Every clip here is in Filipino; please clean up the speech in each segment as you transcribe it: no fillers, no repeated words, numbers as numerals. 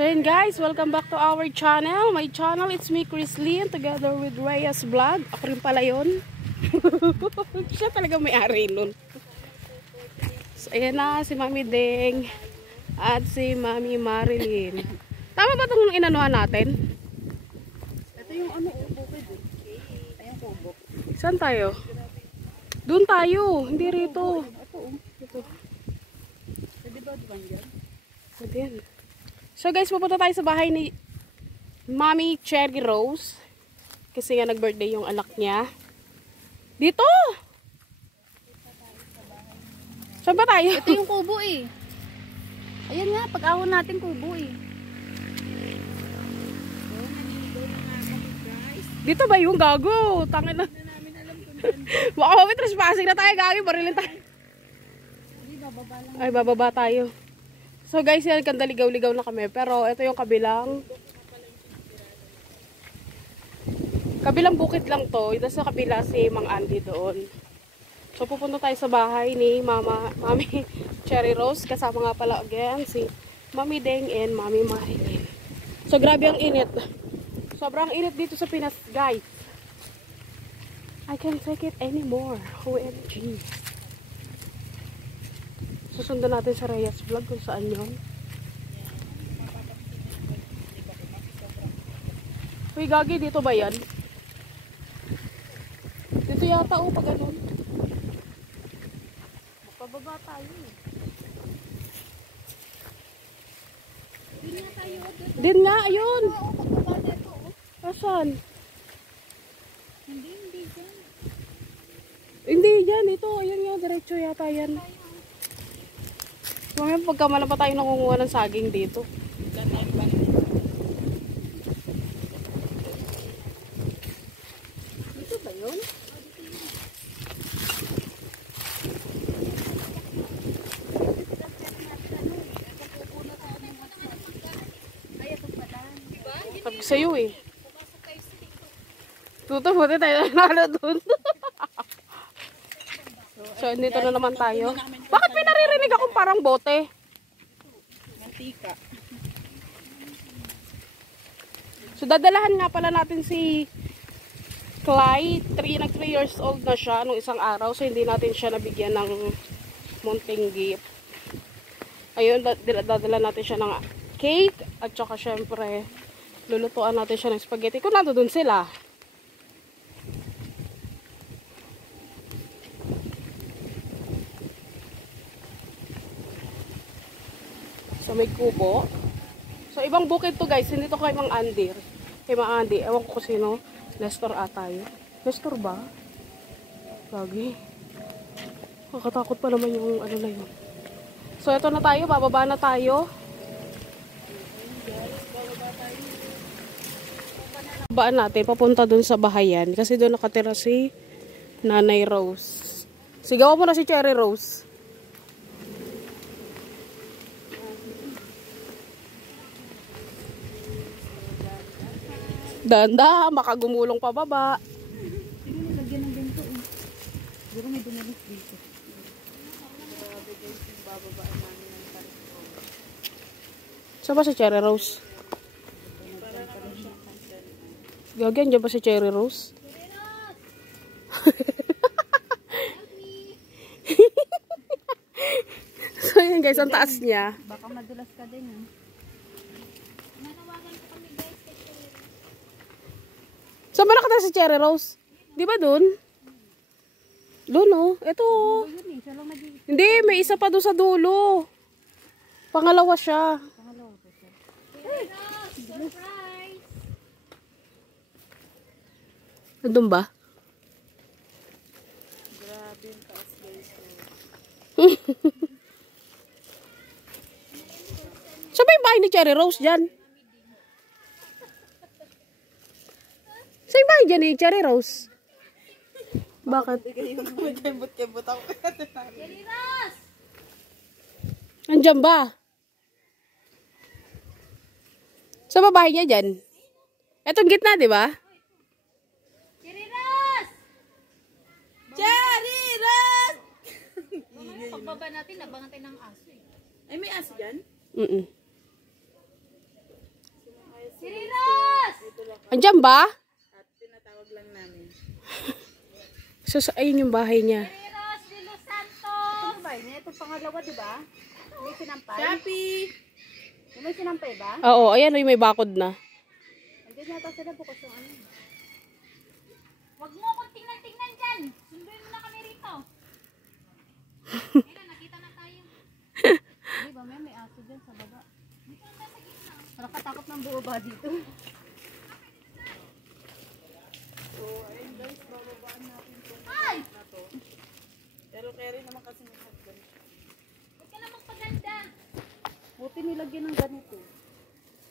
So yun guys, welcome back to our channel. My channel, it's me, Chris Lynn, together with Reyes Vlog. Ako rin pala yun. Siya talaga may-ari nun. So ayan na, si Mami Deng at si Mami Marilyn. Tama ba itong inanuhan natin? Ito yung ano, bukid eh. Ayan kubo. Saan tayo? Doon tayo, hindi rito. Ito oh. Ito. Pwede ba diban dyan? Pwede yan. So guys, pupunta tayo sa bahay ni Mami Cherry Rose. Kasi nga nag-birthday yung anak niya. Dito! Saan ba tayo? Ito yung kubo eh. Ayan nga, pag-ahon natin kubo eh. Dito ba yung gago? Tangin na. Baka kami trespassing na tayo, gagi. Barilin tayo. Ay, bababa tayo. So guys, yan, kandaligaw-ligaw na kami. Pero ito yung kabilang bukid lang to. Ito sa kabila si Mang Andy doon. So pupunta tayo sa bahay ni Mami Cherry Rose. Kasama nga pala again si Mami Deng and Mami Marilyn. So grabe ang init. Sobrang init dito sa Pinas, guys. I can't take it anymore. OMG. Susundan natin sa Reyes Vlog kung saan yun. Uy, gagi, dito ba yan? Dito yata, pag ganun. Pababa tayo eh. Din nga, ayun. Asan? Hindi dyan. Hindi, yan. Ito, ayun yung diretso yata yan. Mamaya pagkamala pa tayo nakunguha ng saging dito. Dito ba yun? Sabi ko sa'yo eh. Tuto, buti tayo nalo dun. So, dito na naman tayo. Bakit may naririnig akong parang bote? Mantika. So, dadalahan nga pala natin si Clyde. Nag 3 years old na siya nung isang araw. So, hindi natin siya nabigyan ng munting gift. Ayun, dadala natin siya ng cake. At saka, syempre, lulutuan natin siya ng spaghetti. Kung nandun sila. So, may kubo. So, ibang bukid to guys. Hindi to kay Mang Andy. Kay Mang Andy. Ewan ko sino. Nestor ata yun. Nestor ba? Lagi. Nakakatakot pa naman yung ano na yun. So, ito na tayo. Bababa na tayo. Babaan natin. Papunta dun sa bahayan. Kasi doon nakatira si Nanay Rose. Sigaw mo na si Cherry Rose. Danda, makagumulong pababa. Hindi mo lagyan ng ganito eh. Siguro may dumalis dito. Saan ba si Cherry Rose? Gagyan dyan ba si Cherry Rose? So yun guys, ang taas niya. Baka madulas ka din eh. Saan ba nakatira si Cherry Rose? Di ba dun? Dun oh. Ito oh. Hindi, may isa pa doon sa dulo. Pangalawa siya. Nandun ba? Grabe yung taas guys. Saan ba yung bahay ni Cherry Rose dyan? Saan yung bahay dyan ni Cherry Rose? Bakit? Kembot-kembot ako. Andyan ba? Saan ba bahay niya dyan? Etong gitna, di ba? Cherry Rose! Cherry Rose! Pagbaba natin, nabangan tayo ng aso eh. Ay, may aso dyan? Mm-mm. Andyan ba? At tinatawag lang namin. So, ayun yung bahay niya. Ros de Los Santos. Ito ba? Ito pangalawa, di ba? May sinampay. Shopee! May sinampay ba? Oo, ayan, may bakod na. Andiyan yata sila bukas yung ano. Huwag mo akong tingnan-tingnan dyan. Sunduin mo na kami rito. Ayun, nakita na tayo. Di ba, may aso dyan sa baba. Parang katakot ng buo ba dito? So, ayun guys, bababaan natin itong na to. Pero carry naman kasi may shotgun. Huwag ka na magpaganda. Buti nilagyan ng ganito.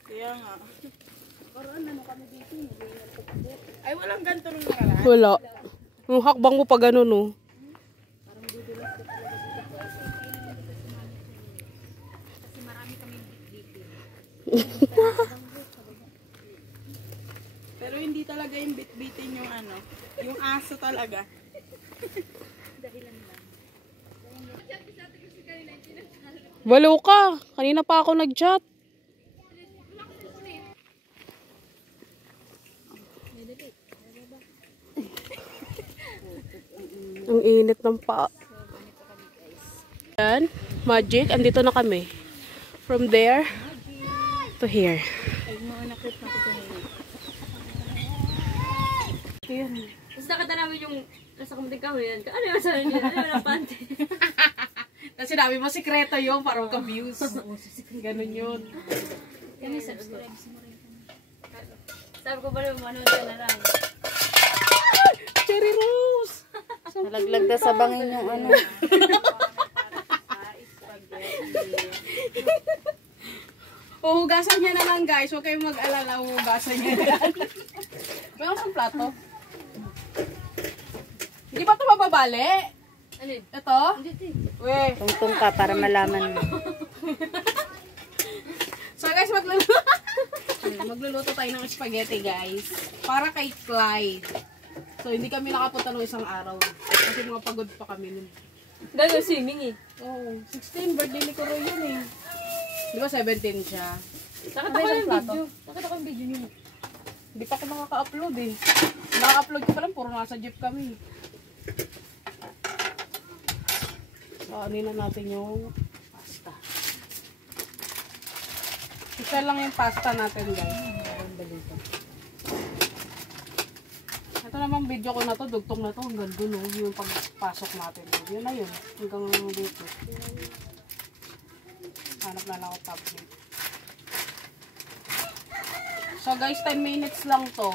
Kaya nga. Parang ano kami dito, nilagyan ko pa. Ay, walang ganito nung nakaraan. Wala. Yung hakbang mo pa ganun, oh. Parang dudulas ko talaga dito. Kasi marami kami dito. Pero hindi talaga yung bit-bitin yung ano, yung aso talaga. Walo ka. Kanina pa ako nag-chat. Ang init ng pa. Yan. Magic. Andito na kami. From there to here. Ay, mga nakit na ko Ayan. Tapos nakita namin yung nasa kamuting kami yan. Ano yung sabi niya? Ano yung napante? Kasi sinabi mo, sikreto yun para ka-views. Ganun yun. Kami subscribe. Sabi ko ba naman manood ka na lang. Cherry Rose! Nalaglag na sa bangin yung ano. Uhugasan niya na lang guys. Huwag kayong mag-alala. Uhugasan niya na. Mayroon sa plato. Hindi ba ito mababali? Ano yun? Ito? Weh. Tungtong ka para malaman mo. So guys, magluluto tayo ng spaghetti guys. Para kay Clyde. So hindi kami nakapunta ng isang araw. Kasi mga pagod pa kami nun. Gano'n swimming eh. Oh, 16 birthday ni Kuroy yun eh. Di ba 17 siya? Nakita ko yung video. Nakita ko yung video niyo. Hindi pa ako nakaka-upload eh. Nakaka-upload ko pa lang, puro nasa jeep kami. So, ano na natin yung pasta. Isa lang yung pasta natin guys. Ito namang video ko na to, dugtong na to, hanggang dun oh, yung pagpasok natin. Yun na yun, hanggang dito. Hanap na lang ako tablet. So guys, 10 minutes lang to.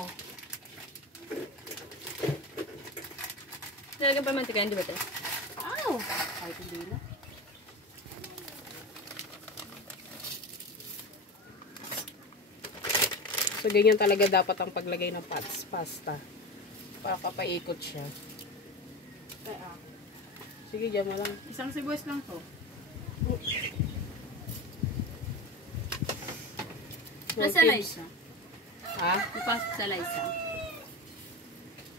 Talagang pa mantika, hindi ba ito? Ow! Kahit hindi na. So ganyan talaga dapat ang paglagay ng pasta. Para papaikot siya. Sige, dyan mo lang. Isang sibuyas lang to. Nasa Liza. Ha? Ipasok sa Liza.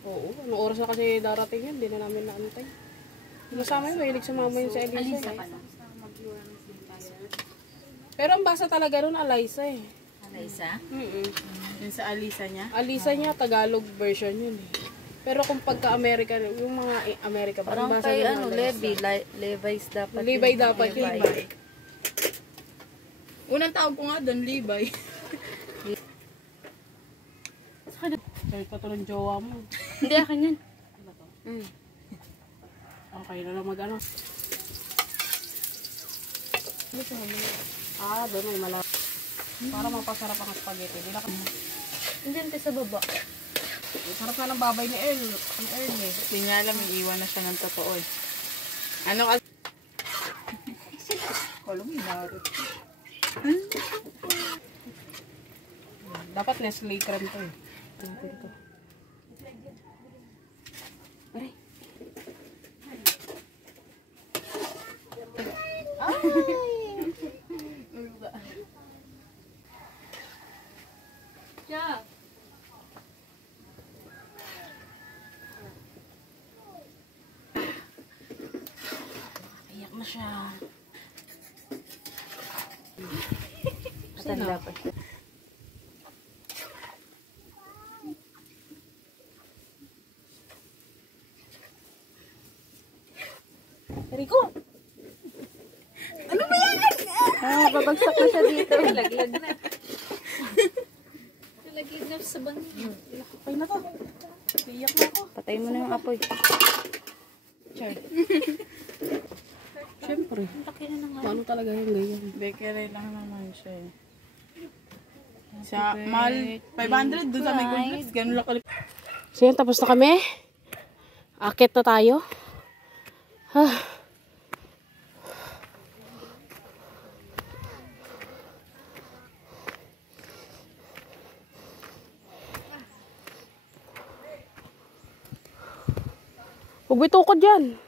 Oo. Anong oras na kasi darating yun? Hindi na namin naantay. Masama yun. Mahilig sumama yun sa Elisa. Alisa Eh. pala. Pero ang basa talaga nun, Alisa eh. Liza? Yung sa Alisa niya. Alisa niya, Tagalog version yun eh. Pero kung pagka-American, yung mga America, Parang basa kay nun, ano, Alisa. Levi's dapat. Levi dapat yun. Unang tawag ko nga doon, Levi. Sabi pa to ng jowa mo. Hindi, akin yan. Okay na lang mag-ano. Ah, doon may malaki. Para mapasarap ang spaghetti. Hindi na kami. Hindi, sa baba. Sarap na ng babay ni Earl. Ni Earl eh. Hindi niya alam, iiwan na siya ng totoo eh. Ano ka? Walang hinarot. Dapat Nestle cream to eh. Tingnan ko. Aray. Siya. Iyak na siya. Matanda pa siya. Rico! Ah, babagsak na siya dito. Laglag na. Laglag na sa bangin. Patay na to. Iyak na ako. Patay mo na yung apoy. Char. Siyempre. Laki na ng Ano talaga yung ganyan? Bakery lang naman siya eh. Sa mahal, 500 doon sa may complex. Ganun lang kalip. So yan, tapos na kami. Akit na tayo. Huwag may tukod yan.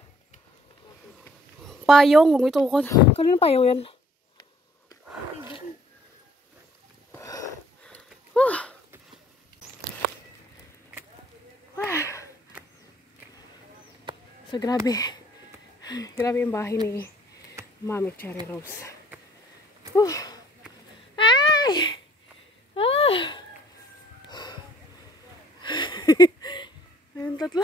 Payong, huwag may tukod. Kanino payong yan? So, grabe. Grabe yung bahay ni Mami Cherry Rose. Ay! Ah! Ayun, tatlo.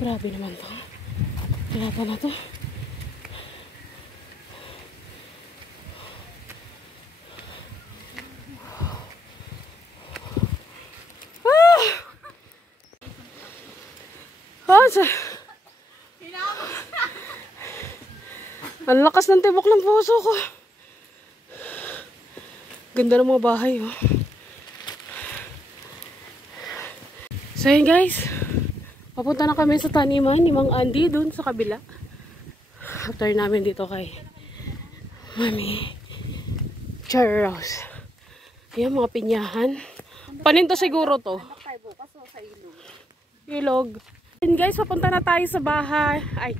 Grabe naman to. Kalata na to. Ang lakas ng tibok ng puso ko. Ganda ng mga bahay, oh. So yun guys, papunta na kami sa taniman ni Mang Andy dun sa kabila. After namin dito kay Mami Cherry Rose. Ayan, mga pinyahan. Paninto siguro to. Ilog. And guys, papunta na tayo sa bahay. Ay,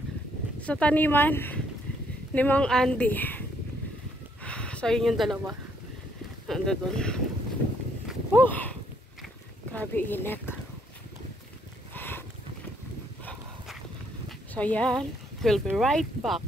sa taniman ni Mang Andy. So, yun yung dalawa. Nanda dun. Grabe init. So, yan. We'll be right back.